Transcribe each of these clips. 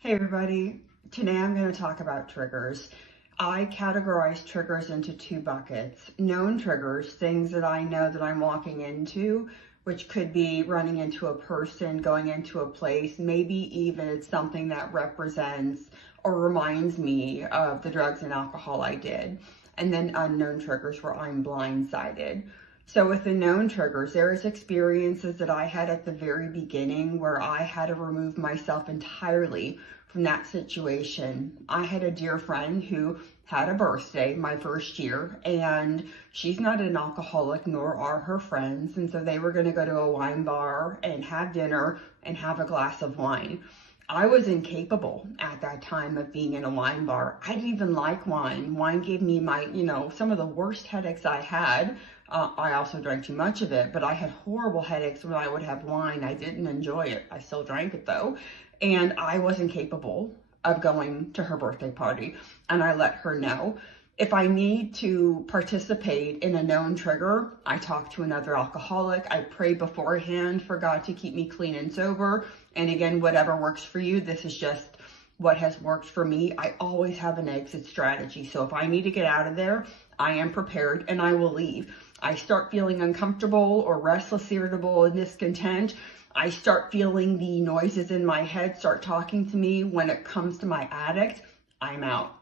Hey everybody, today I'm going to talk about triggers. I categorize triggers into two buckets. Known triggers, things that I know that I'm walking into, which could be running into a person, going into a place, maybe even it's something that represents or reminds me of the drugs and alcohol I did. And then unknown triggers where I'm blindsided. So with the known triggers, there's experiences that I had at the very beginning where I had to remove myself entirely from that situation. I had a dear friend who had a birthday my first year, and she's not an alcoholic, nor are her friends. And so they were going to go to a wine bar and have dinner and have a glass of wine. I was incapable at that time of being in a wine bar. I didn't even like wine. Wine gave me some of the worst headaches I had. I also drank too much of it, but I had horrible headaches when I would have wine. I didn't enjoy it. I still drank it though. And I wasn't capable of going to her birthday party. And I let her know. If I need to participate in a known trigger, I talk to another alcoholic. I pray beforehand for God to keep me clean and sober. And again, whatever works for you, this is just what has worked for me. I always have an exit strategy. So if I need to get out of there, I am prepared and I will leave. I start feeling uncomfortable or restless, irritable, and discontent. I start feeling the noises in my head start talking to me. When it comes to my addict, I'm out.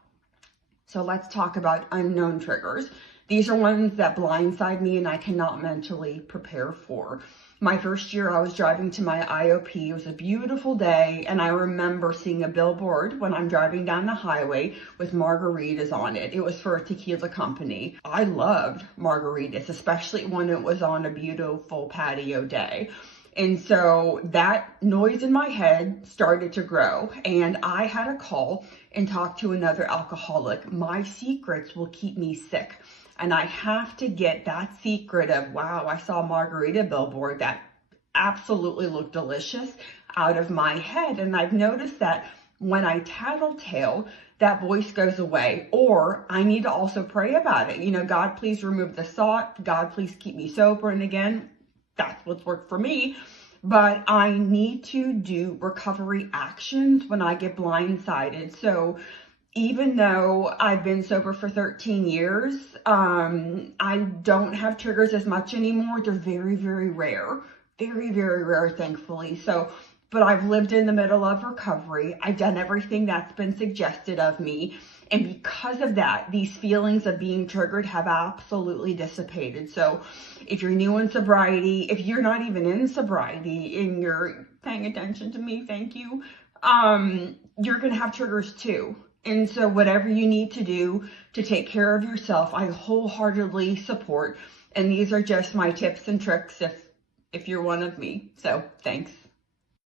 So let's talk about unknown triggers. These are ones that blindside me and I cannot mentally prepare for. My first year, I was driving to my IOP. It was a beautiful day, and I remember seeing a billboard when I'm driving down the highway with margaritas on it. It was for a tequila company. I loved margaritas, especially when it was on a beautiful patio day. And so that noise in my head started to grow, and I had to call and talk to another alcoholic. My secrets will keep me sick. And I have to get that secret of, wow, I saw a margarita billboard that absolutely looked delicious out of my head. And I've noticed that when I tattletale, that voice goes away. Or I need to also pray about it. God, please remove the thought. God, please keep me sober. And again, that's what's worked for me. But I need to do recovery actions when I get blindsided. So even though I've been sober for 13 years, I don't have triggers as much anymore. They're very, very rare. Very, very rare, thankfully. But I've lived in the middle of recovery. I've done everything that's been suggested of me. And because of that, these feelings of being triggered have absolutely dissipated. So if you're new in sobriety, if you're not even in sobriety and you're paying attention to me, thank you, you're going to have triggers too. And so whatever you need to do to take care of yourself, I wholeheartedly support. And these are just my tips and tricks if you're one of me. So thanks.